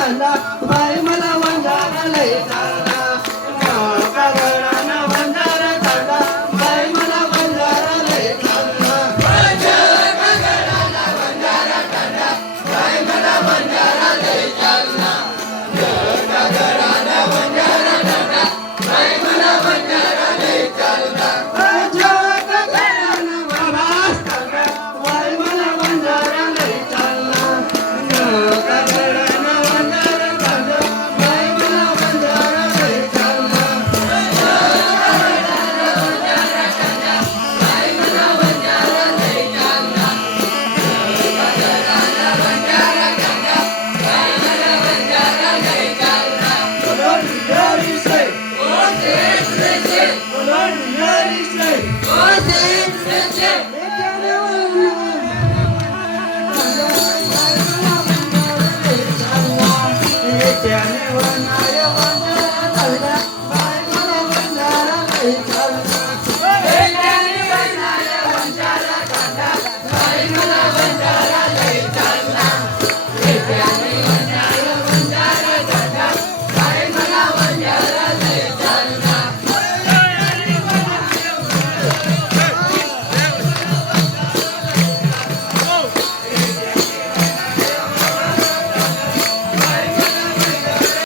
वंजारा चालला Yeah.